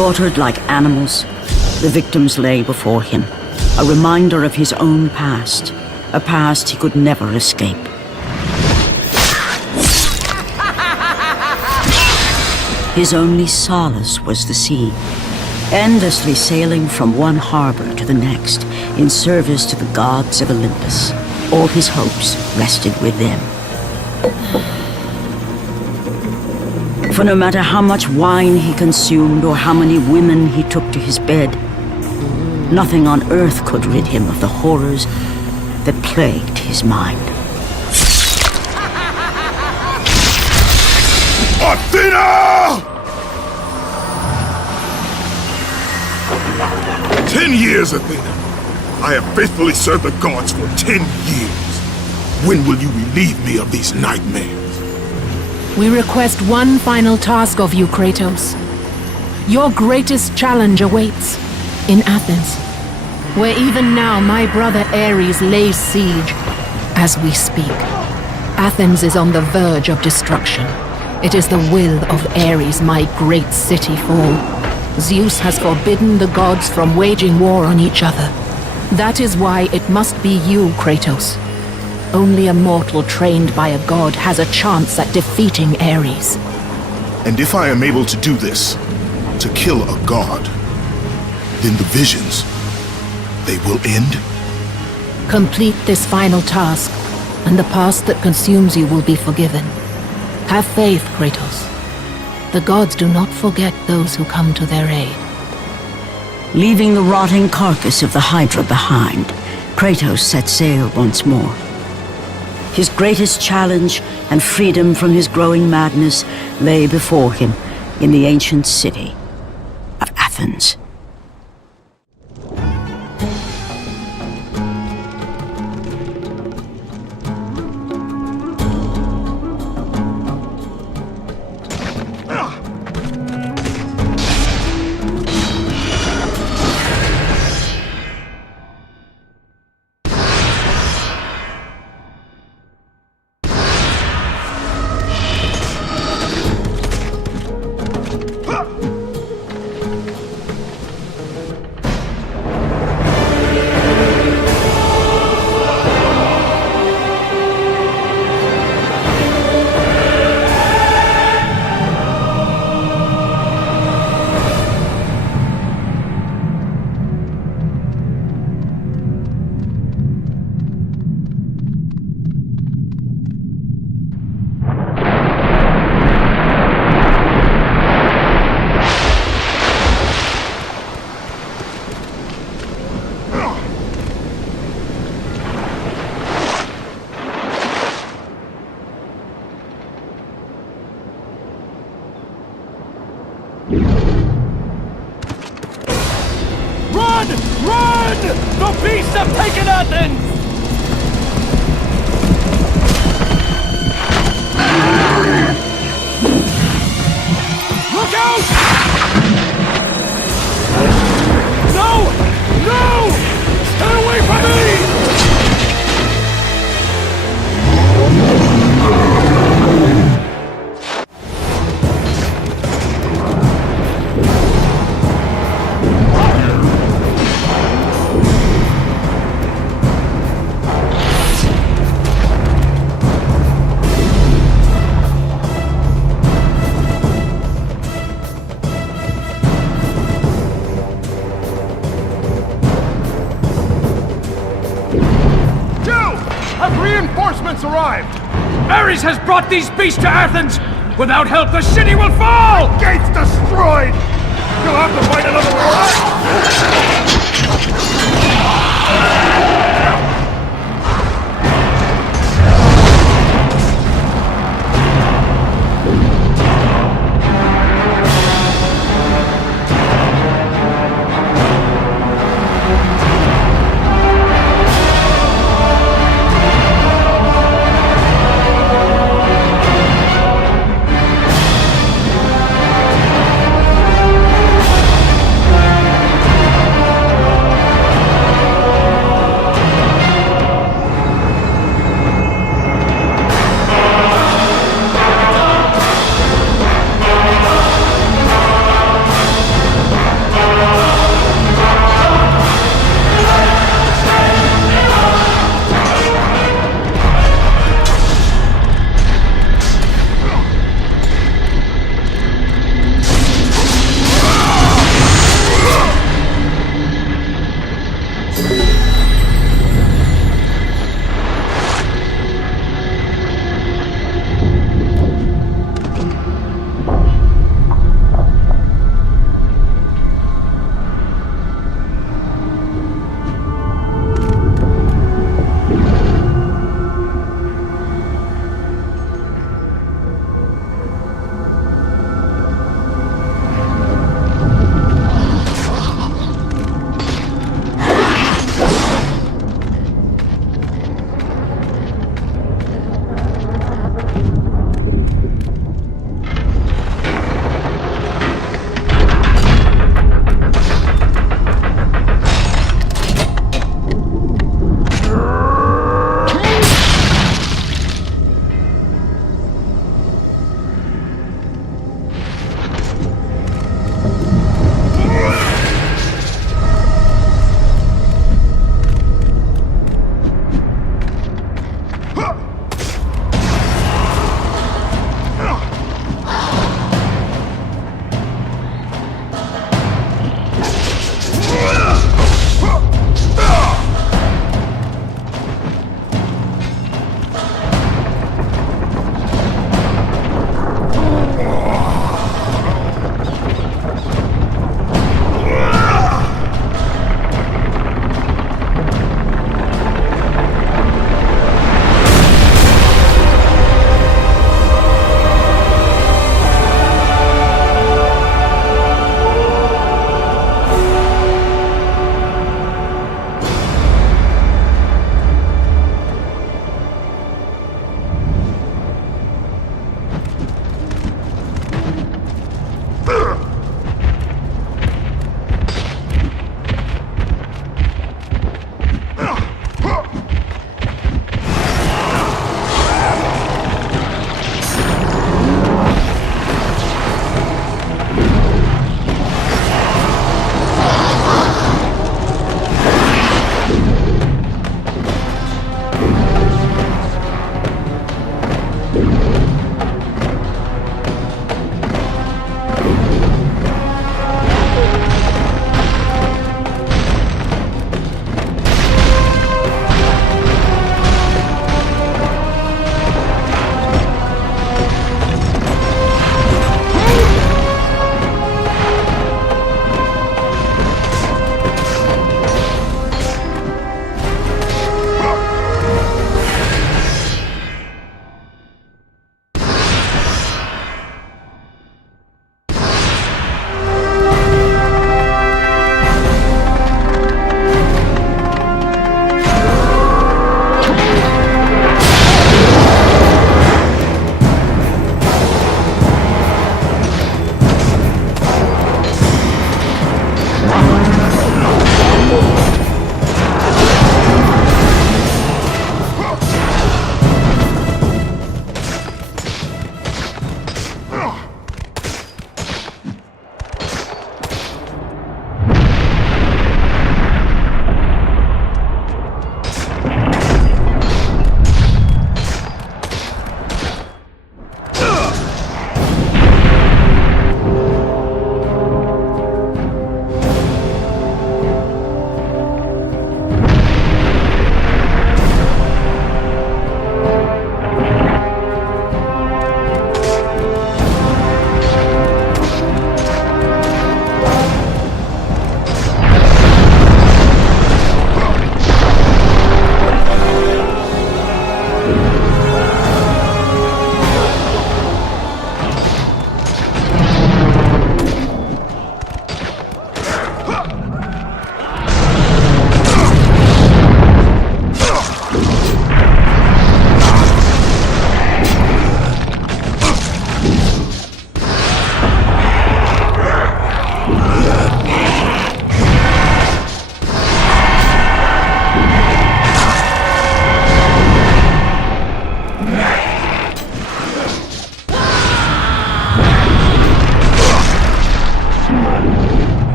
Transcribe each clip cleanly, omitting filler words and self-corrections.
Slaughtered like animals, the victims lay before him, a reminder of his own past, a past he could never escape. His only solace was the sea, endlessly sailing from one harbor to the next in service to the gods of Olympus. All his hopes rested with them. For no matter how much wine he consumed or how many women he took to his bed, nothing on earth could rid him of the horrors that plagued his mind. Athena! 10 years, Athena. I have faithfully served the gods for 10 years. When will you relieve me of these nightmares? We request one final task of you, Kratos. Your greatest challenge awaits in Athens, where even now my brother Ares lays siege as we speak. Athens is on the verge of destruction. It is the will of Ares my great city fall. Zeus has forbidden the gods from waging war on each other. That is why it must be you, Kratos. Only a mortal trained by a god has a chance at defeating Ares. And if I am able to do this, to kill a god, then the visions, they will end? Complete this final task, and the past that consumes you will be forgiven. Have faith, Kratos. The gods do not forget those who come to their aid. Leaving the rotting carcass of the Hydra behind, Kratos set sail once more. His greatest challenge and freedom from his growing madness lay before him in the ancient city of Athens. Run! Run! The beasts have taken Athens! Look out! No! No! Stay away from me! Reinforcements arrived! Ares has brought these beasts to Athens! Without help, the city will fall! The gates destroyed! You'll have to fight another war!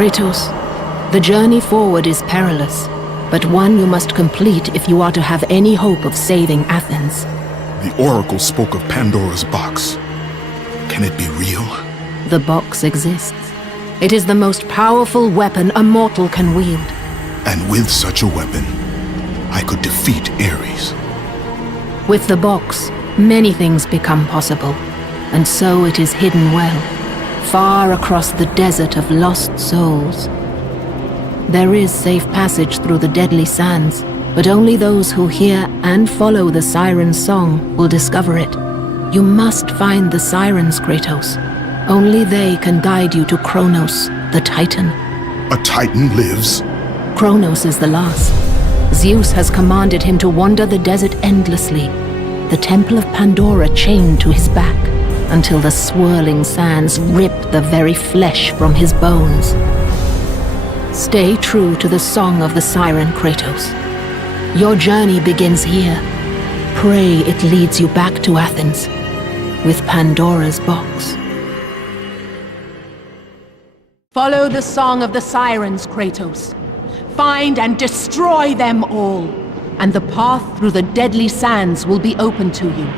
Kratos, the journey forward is perilous, but one you must complete if you are to have any hope of saving Athens. The Oracle spoke of Pandora's box. Can it be real? The box exists. It is the most powerful weapon a mortal can wield. And with such a weapon, I could defeat Ares. With the box, many things become possible, and so it is hidden well, far across the desert of lost souls. There is safe passage through the deadly sands, but only those who hear and follow the siren's song will discover it. You must find the sirens, Kratos. Only they can guide you to Kronos, the Titan. A Titan lives? Kronos is the last. Zeus has commanded him to wander the desert endlessly, the temple of Pandora chained to his back, until the swirling sands rip the very flesh from his bones. Stay true to the song of the siren, Kratos. Your journey begins here. Pray it leads you back to Athens, with Pandora's box. Follow the song of the sirens, Kratos. Find and destroy them all, and the path through the deadly sands will be open to you.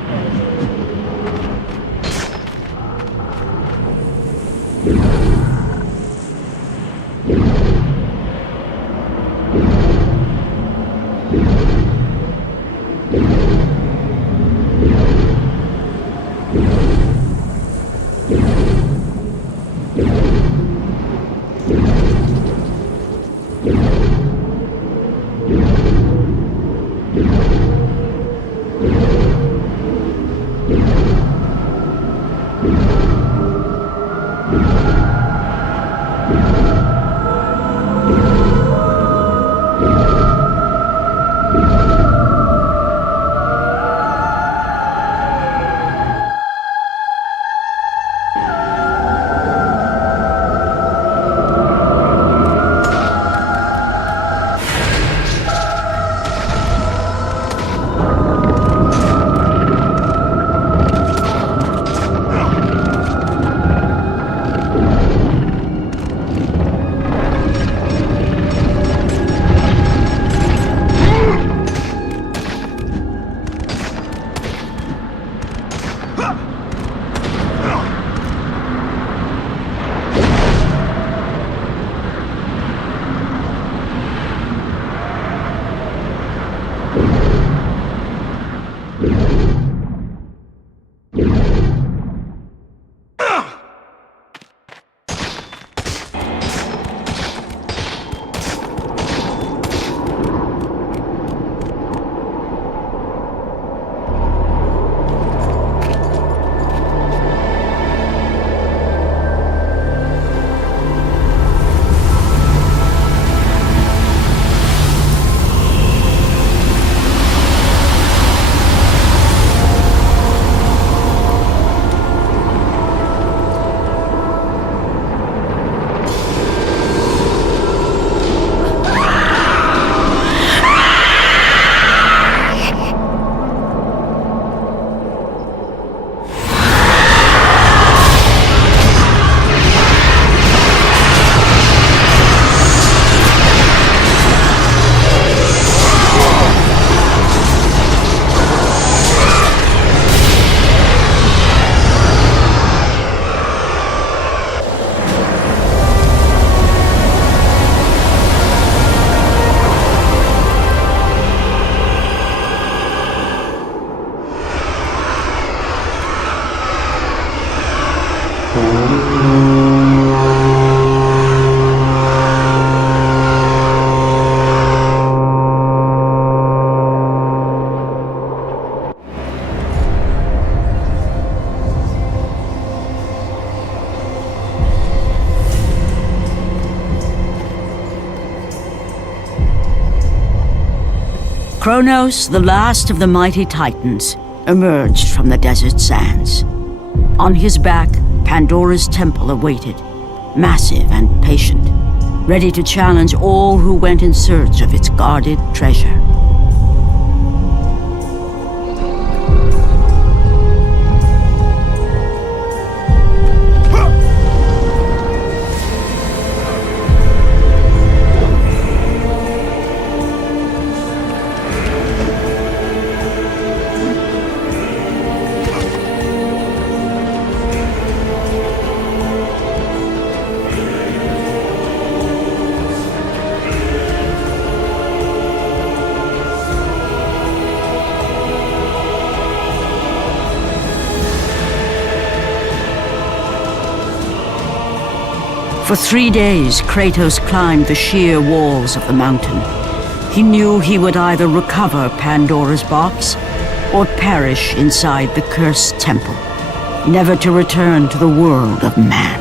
Kronos, the last of the mighty titans, emerged from the desert sands. On his back, Pandora's temple awaited, massive and patient, ready to challenge all who went in search of its guarded treasure. For 3 days, Kratos climbed the sheer walls of the mountain. He knew he would either recover Pandora's box or perish inside the cursed temple, never to return to the world of man.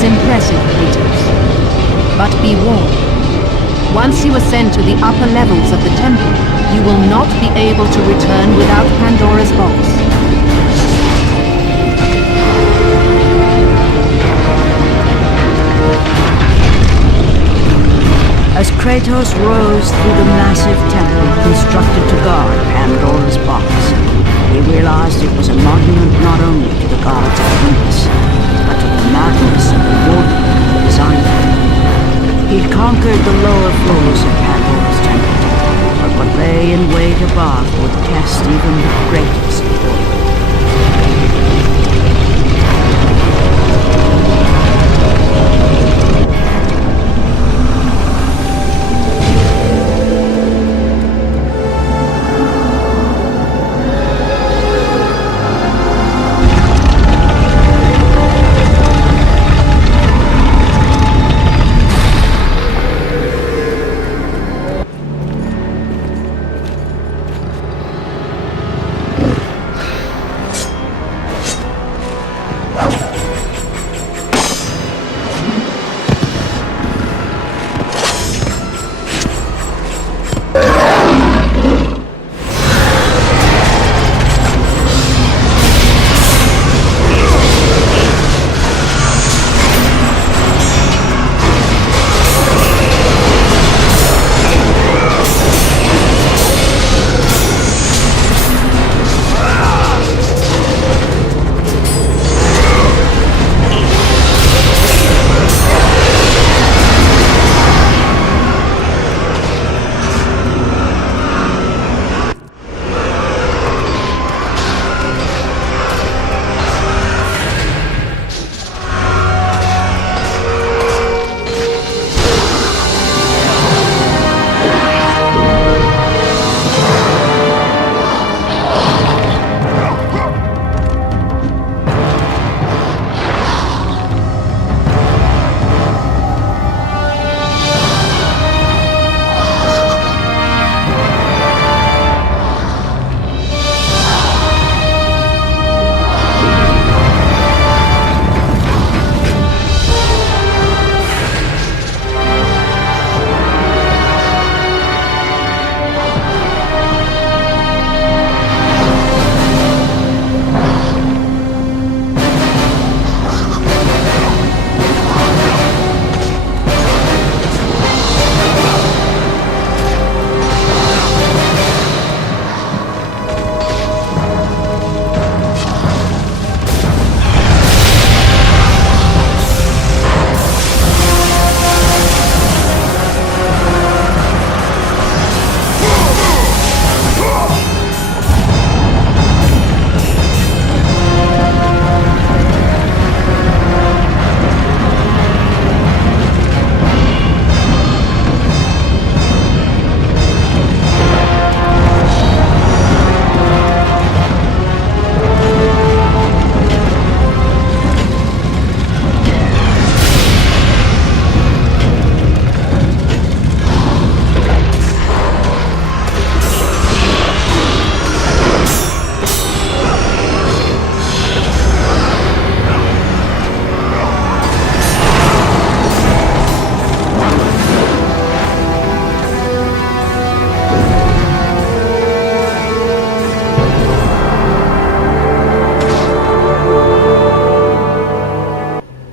is impressive, Kratos. But be warned. Once you ascend to the upper levels of the temple, you will not be able to return without Pandora's box. As Kratos rose through the massive temple constructed to guard Pandora's box, he realized it was a monument not only to the gods of Olympus, but to the madness of the warden who designed it. He'd conquered the lower floors of Pandora's temple, but what lay in wait above would test even the greatest warrior.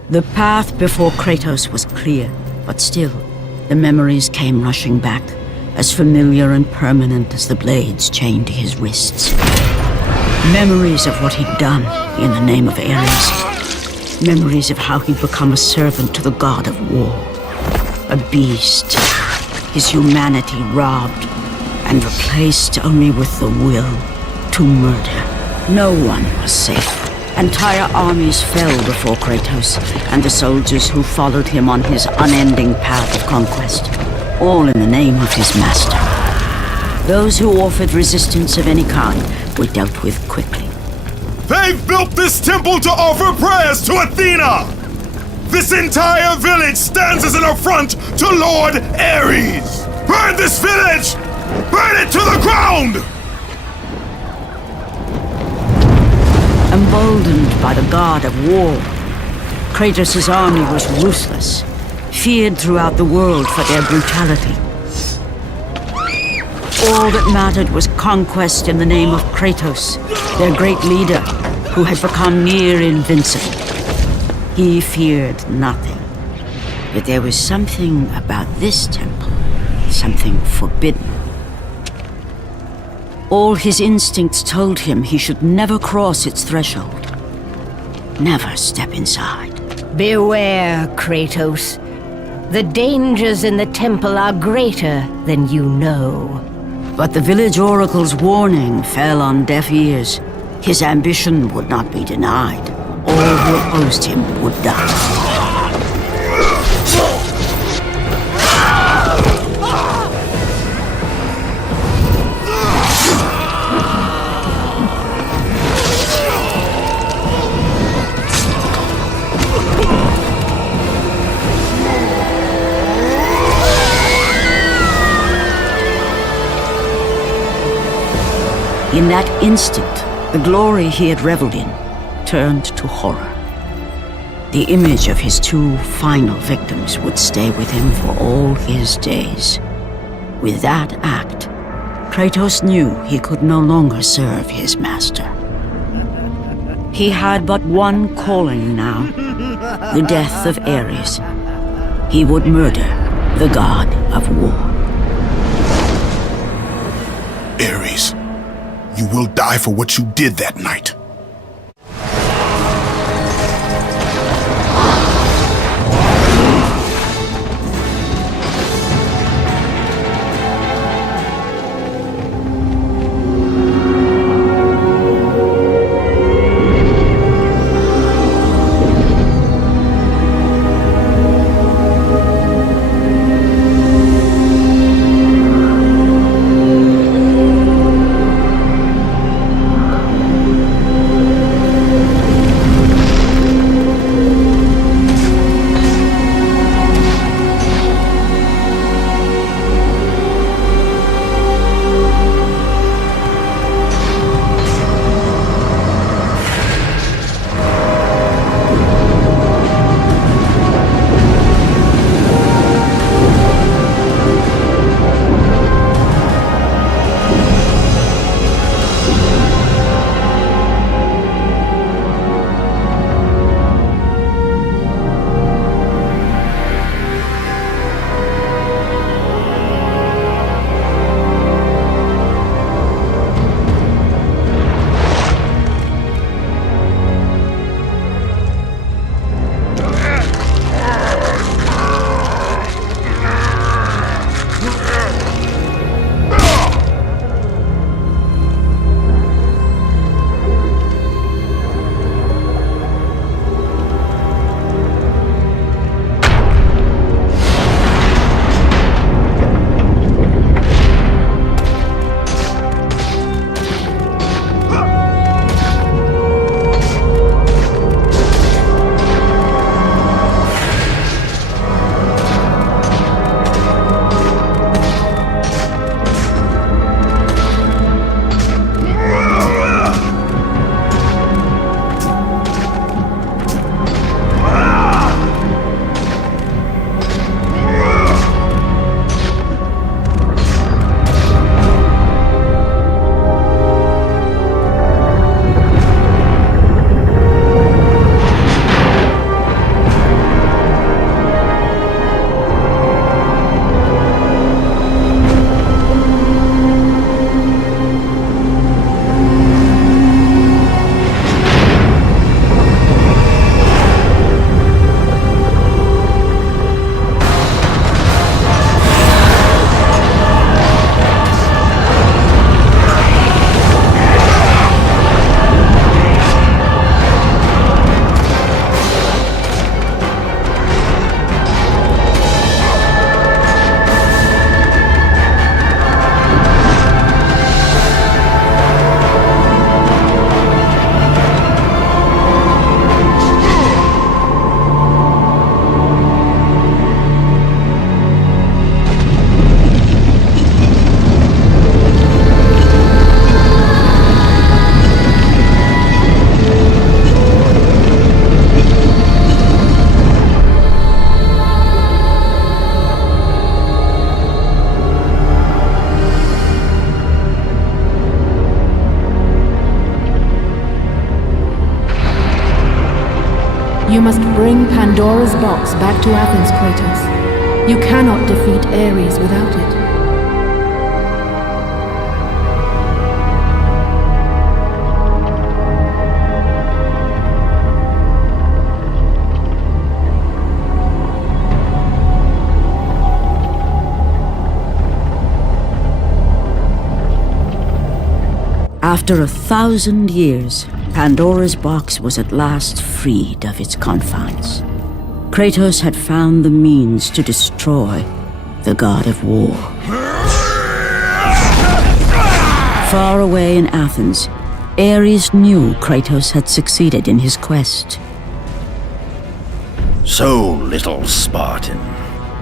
The path before Kratos was clear, but still, the memories came rushing back, as familiar and permanent as the blades chained to his wrists. Memories of what he'd done in the name of Ares. Memories of how he'd become a servant to the god of war. A beast, his humanity robbed and replaced only with the will to murder. No one was safe. Entire armies fell before Kratos and the soldiers who followed him on his unending path of conquest, all in the name of his master. Those who offered resistance of any kind were dealt with quickly. They've built this temple to offer prayers to Athena! This entire village stands as an affront to Lord Ares! Burn this village! Burn it to the ground! Emboldened by the god of war, Kratos' army was ruthless, feared throughout the world for their brutality. All that mattered was conquest in the name of Kratos, their great leader, who had become near invincible. He feared nothing. But there was something about this temple, something forbidden. All his instincts told him he should never cross its threshold. Never step inside. Beware, Kratos. The dangers in the temple are greater than you know. But the village oracle's warning fell on deaf ears. His ambition would not be denied. All who opposed him would die. In that instant, the glory he had reveled in turned to horror. The image of his two final victims would stay with him for all his days. With that act, Kratos knew he could no longer serve his master. He had but one calling now, the death of Ares. He would murder the god of war. Ares, you will die for what you did that night. You must bring Pandora's box back to Athens, Kratos. You cannot defeat Ares without it. After 1,000 years, Pandora's box was at last freed of its confines. Kratos had found the means to destroy the god of war. Far away in Athens, Ares knew Kratos had succeeded in his quest. So, little Spartan,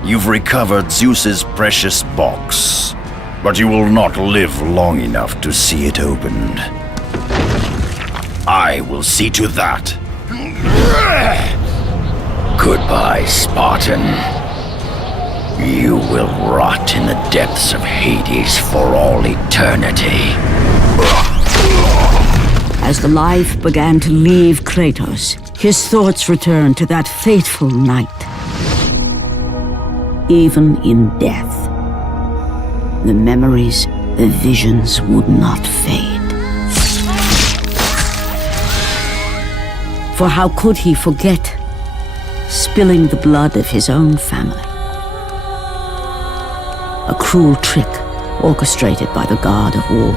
you've recovered Zeus's precious box. But you will not live long enough to see it opened. I will see to that. Goodbye, Spartan. You will rot in the depths of Hades for all eternity. As the life began to leave Kratos, his thoughts returned to that fateful night. Even in death, the memories, the visions would not fade. For how could he forget spilling the blood of his own family? A cruel trick orchestrated by the god of war.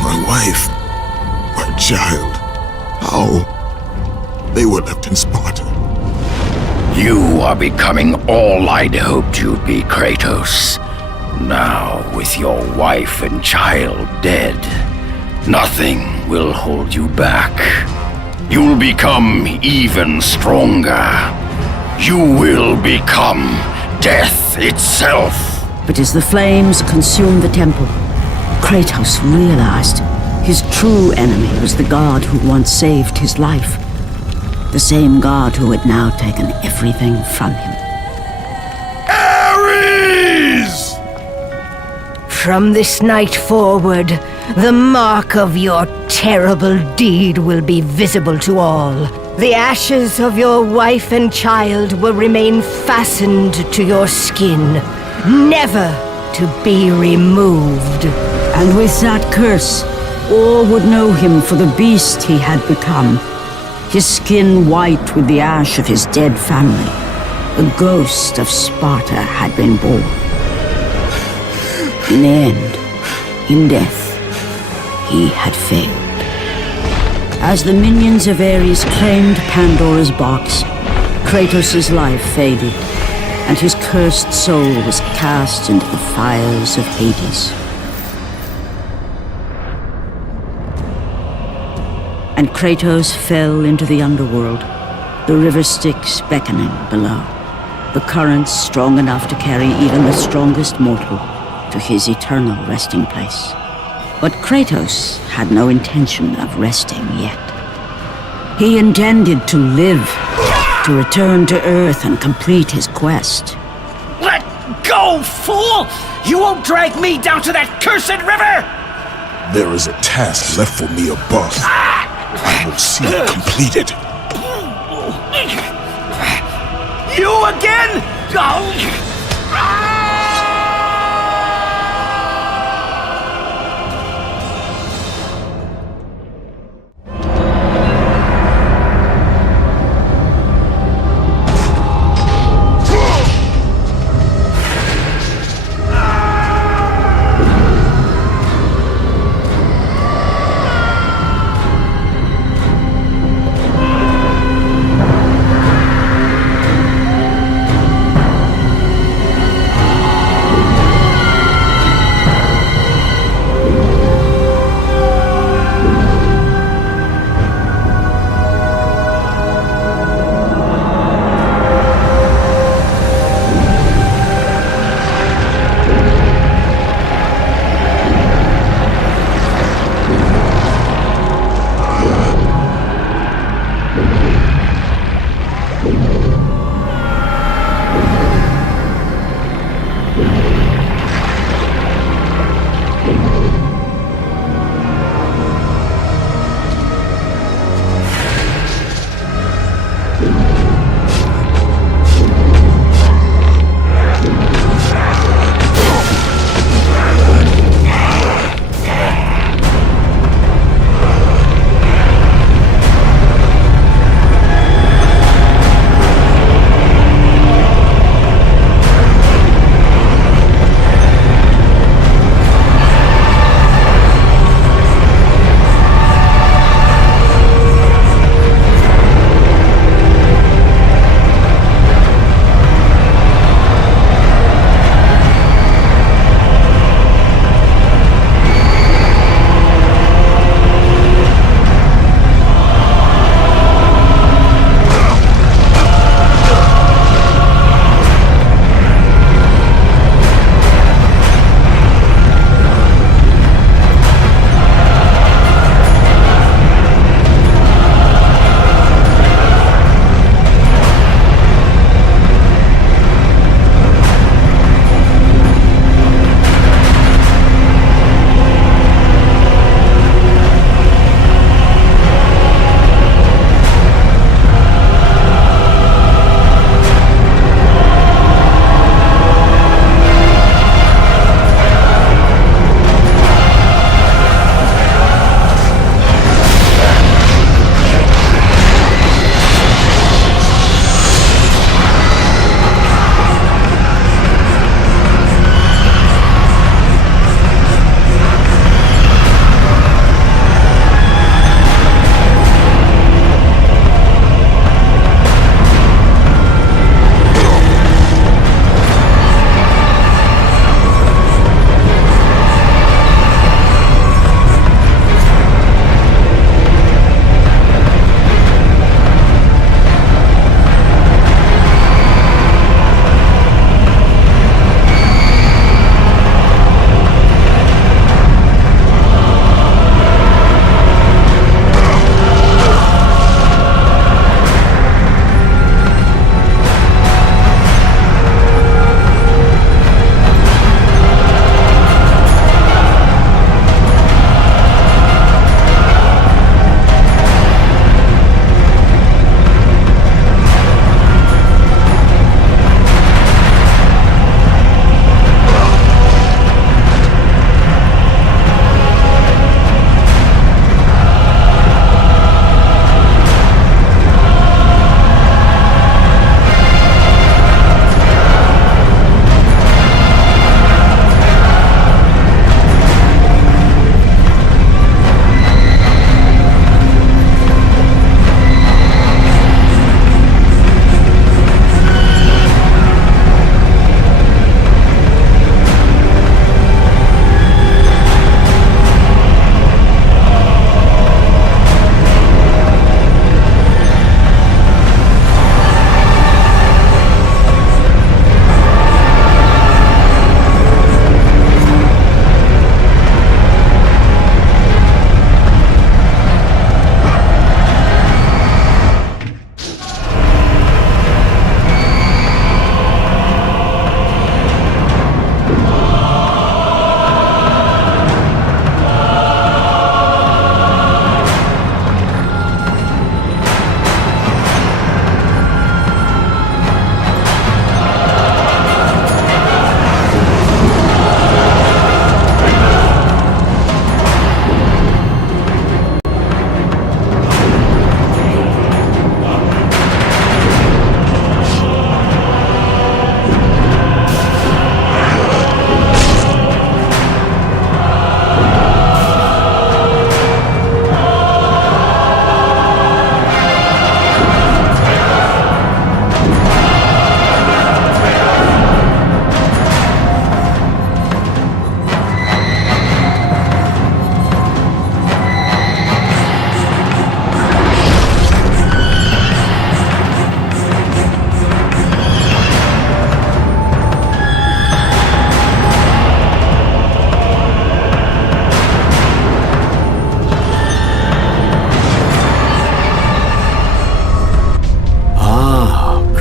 My wife, my child, how? They were left in Sparta. You are becoming all I'd hoped you'd be, Kratos. Now, with your wife and child dead, nothing will hold you back. You'll become even stronger. You will become death itself. But as the flames consumed the temple, Kratos realized his true enemy was the god who once saved his life. The same god who had now taken everything from him. Ares! From this night forward, the mark of your terrible deed will be visible to all. The ashes of your wife and child will remain fastened to your skin, never to be removed. And with that curse, all would know him for the beast he had become. His skin white with the ash of his dead family. The ghost of Sparta had been born. In the end, in death, he had failed. As the minions of Ares claimed Pandora's box, Kratos' life faded, and his cursed soul was cast into the fires of Hades. And Kratos fell into the underworld, the river Styx beckoning below, the currents strong enough to carry even the strongest mortal to his eternal resting place. But Kratos had no intention of resting yet. He intended to live, to return to Earth and complete his quest. Let go, fool! You won't drag me down to that cursed river! There is a task left for me above. I will see it completed. You again?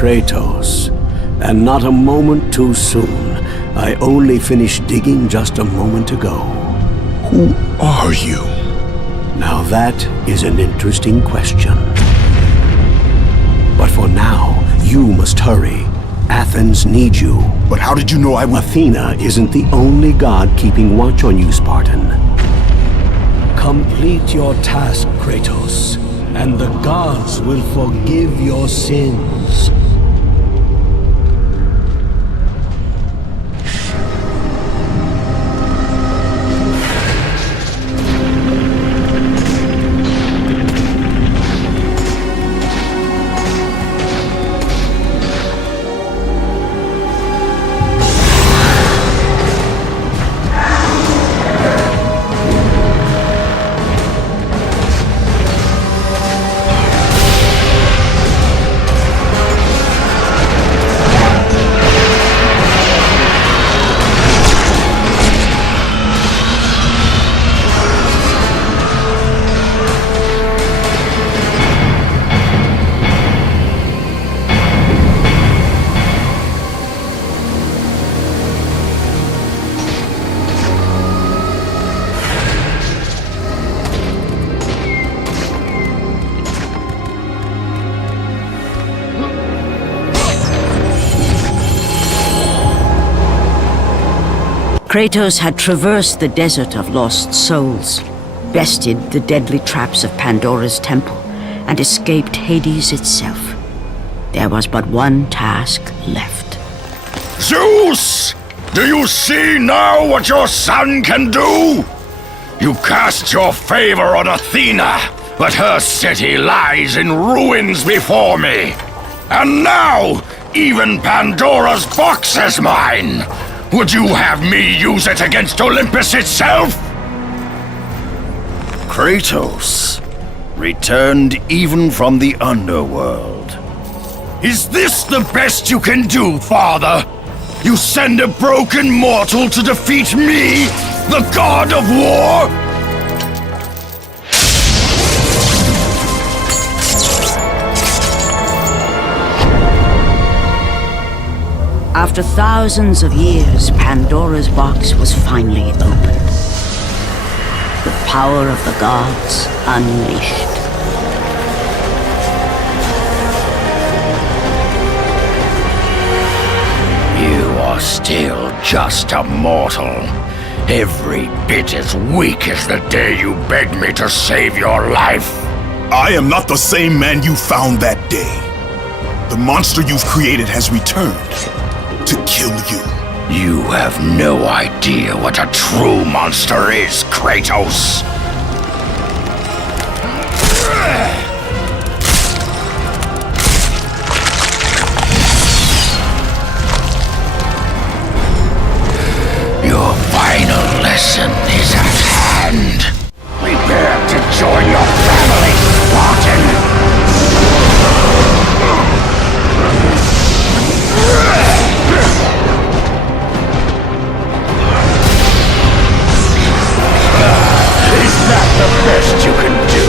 Kratos. And not a moment too soon. I only finished digging just a moment ago. Who are you? Now that is an interesting question. But for now, you must hurry. Athens needs you. But how did you know I would... Athena isn't the only god keeping watch on you, Spartan. Complete your task, Kratos, and the gods will forgive your sins. Kratos had traversed the desert of lost souls, bested the deadly traps of Pandora's temple, and escaped Hades itself. There was but one task left. Zeus! Do you see now what your son can do? You cast your favor on Athena, but her city lies in ruins before me. And now, even Pandora's box is mine! Would you have me use it against Olympus itself? Kratos, returned even from the underworld. Is this the best you can do, father? You send a broken mortal to defeat me, the god of war? After thousands of years, Pandora's box was finally opened. The power of the gods unleashed. You are still just a mortal. Every bit as weak as the day you begged me to save your life. I am not the same man you found that day. The monster you've created has returned to kill you. You have no idea what a true monster is, Kratos. Your final lesson is at hand. Prepare to join your family, Spartan. Is that the best you can do?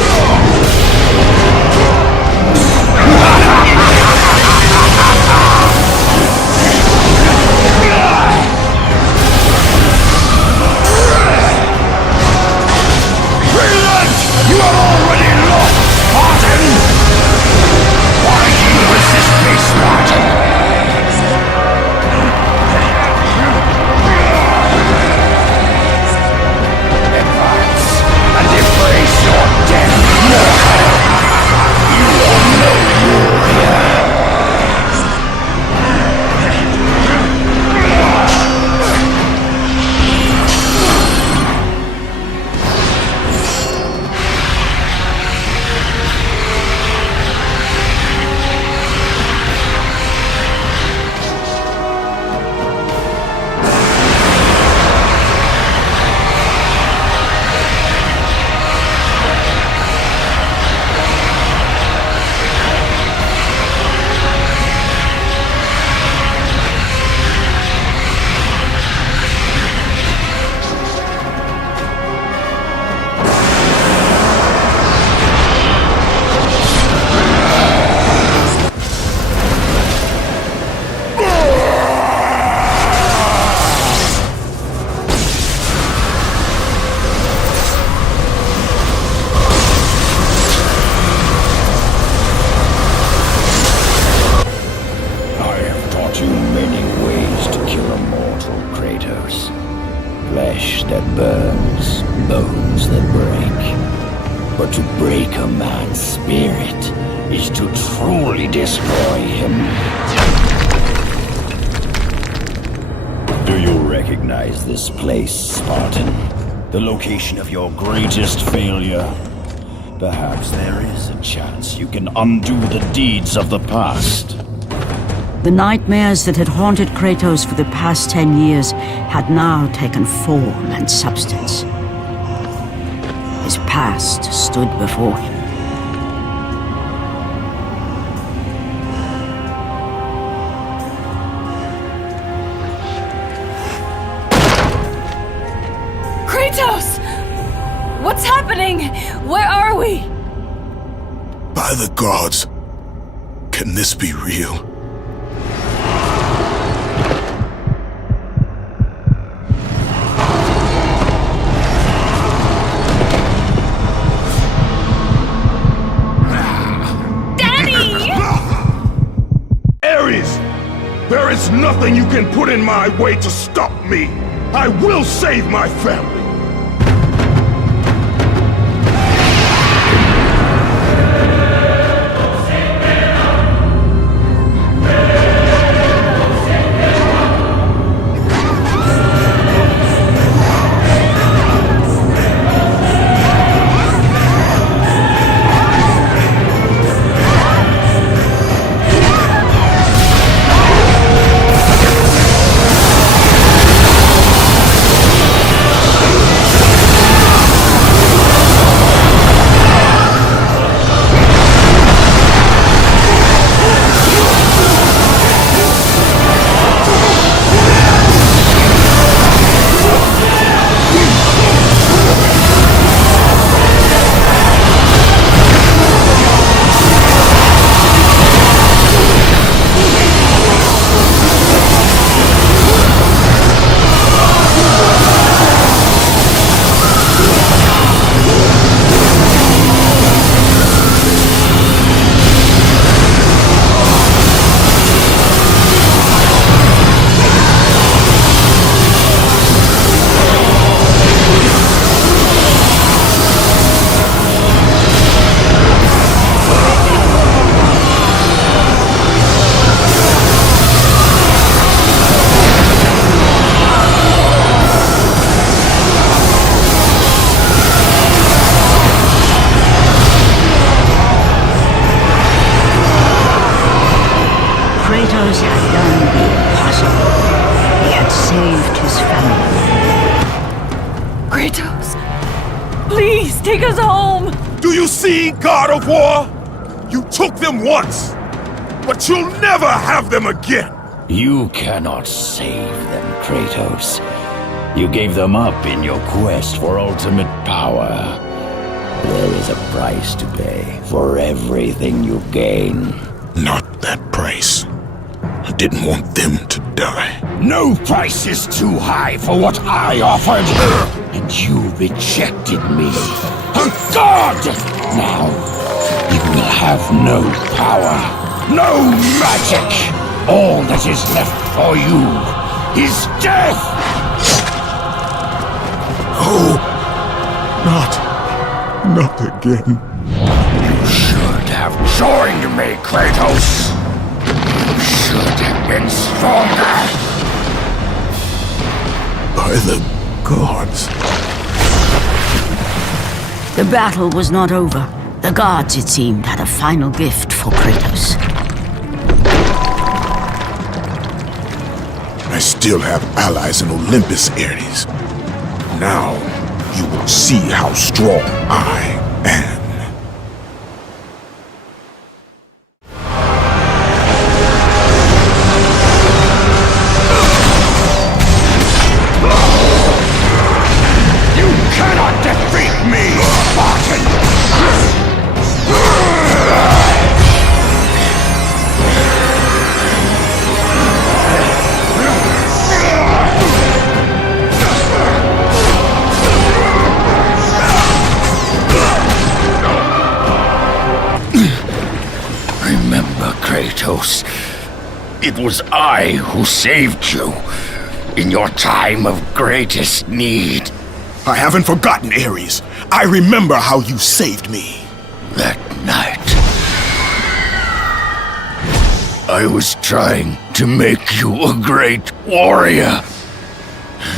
bones that break. But to break a man's spirit is to truly destroy him. Do you recognize this place, Spartan? The location of your greatest failure? Perhaps there is a chance you can undo the deeds of the past. The nightmares that had haunted Kratos for the past 10 years had now taken form and substance. His past stood before him. Kratos! What's happening? Where are we? By the gods, can this be real? There is nothing you can put in my way to stop me! I will save my family! Kratos had done the impossible. He had saved his family. Kratos! Please, take us home! Do you see, God of War? You took them once, but you'll never have them again! You cannot save them, Kratos. You gave them up in your quest for ultimate power. There is a price to pay for everything you gain. Not that price. I didn't want them to die. No price is too high for what I offered, and you rejected me. A god! Now, you will have no power, no magic. All that is left for you is death! Oh, not again. You should have joined me, Kratos. You should have been stronger. By the gods. The battle was not over. The gods, it seemed, had a final gift for Kratos. I still have allies in Olympus, Ares. Now, you will see how strong I am. You cannot defeat me, Spartan! Remember, Kratos, it was I who saved you in your time of greatest need. I haven't forgotten, Ares. I remember how you saved me. That night, I was trying to make you a great warrior.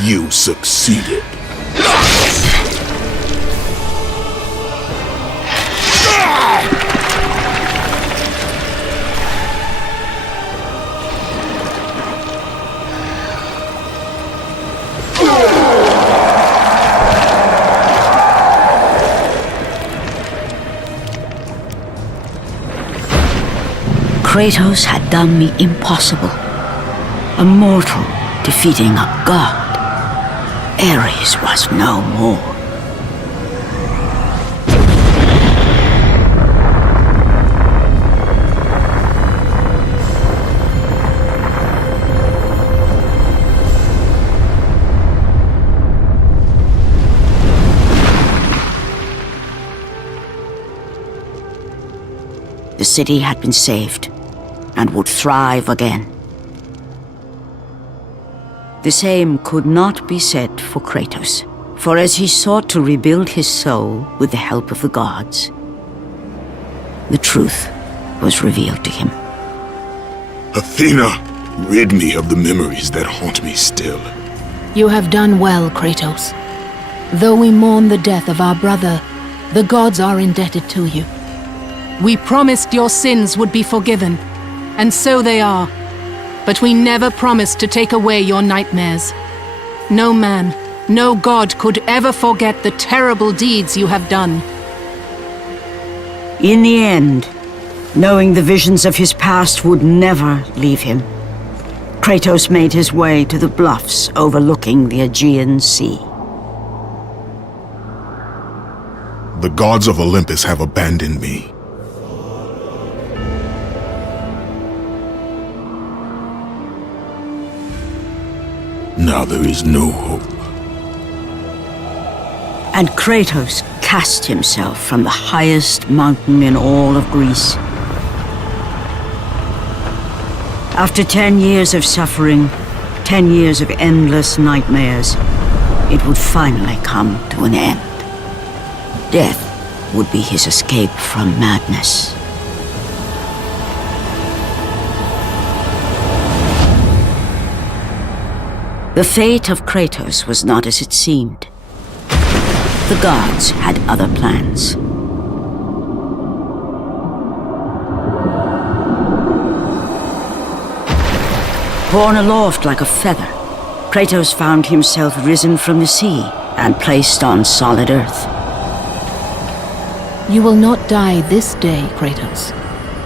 You succeeded. Kratos had done the impossible. A mortal defeating a god. Ares was no more. The city had been saved and would thrive again. The same could not be said for Kratos, for as he sought to rebuild his soul with the help of the gods, the truth was revealed to him. Athena, rid me of the memories that haunt me still. You have done well, Kratos. Though we mourn the death of our brother, the gods are indebted to you. We promised your sins would be forgiven, and so they are. But we never promised to take away your nightmares. No man, no god could ever forget the terrible deeds you have done. In the end, knowing the visions of his past would never leave him, Kratos made his way to the bluffs overlooking the Aegean Sea. The gods of Olympus have abandoned me. Now there is no hope. And Kratos cast himself from the highest mountain in all of Greece. After 10 years of suffering, 10 years of endless nightmares, it would finally come to an end. Death would be his escape from madness. The fate of Kratos was not as it seemed. The gods had other plans. Borne aloft like a feather, Kratos found himself risen from the sea and placed on solid earth. You will not die this day, Kratos.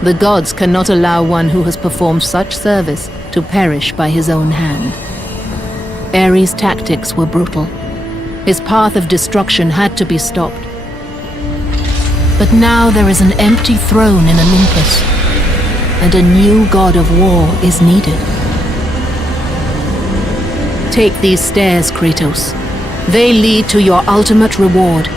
The gods cannot allow one who has performed such service to perish by his own hand. Ares' tactics were brutal. His path of destruction had to be stopped. But now there is an empty throne in Olympus, and a new god of war is needed. Take these stairs, Kratos. They lead to your ultimate reward.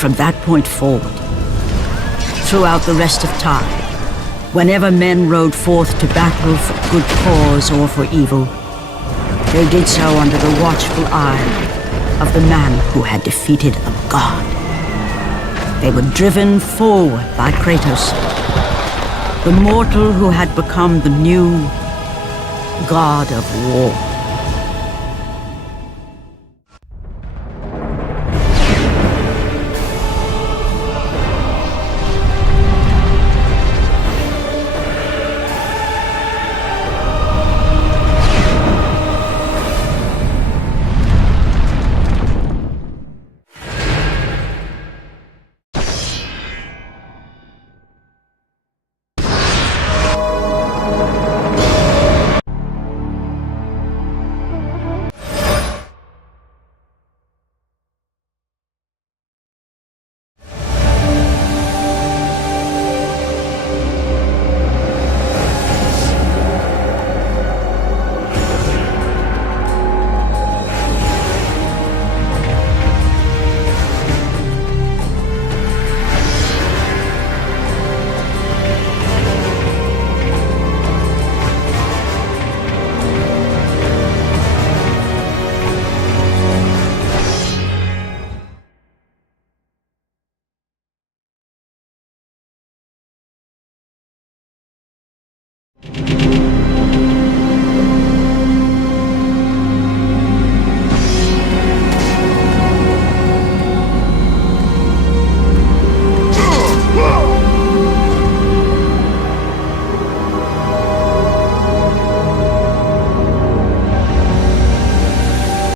From that point forward, throughout the rest of time, whenever men rode forth to battle for good cause or for evil, they did so under the watchful eye of the man who had defeated a god. They were driven forward by Kratos, the mortal who had become the new god of war.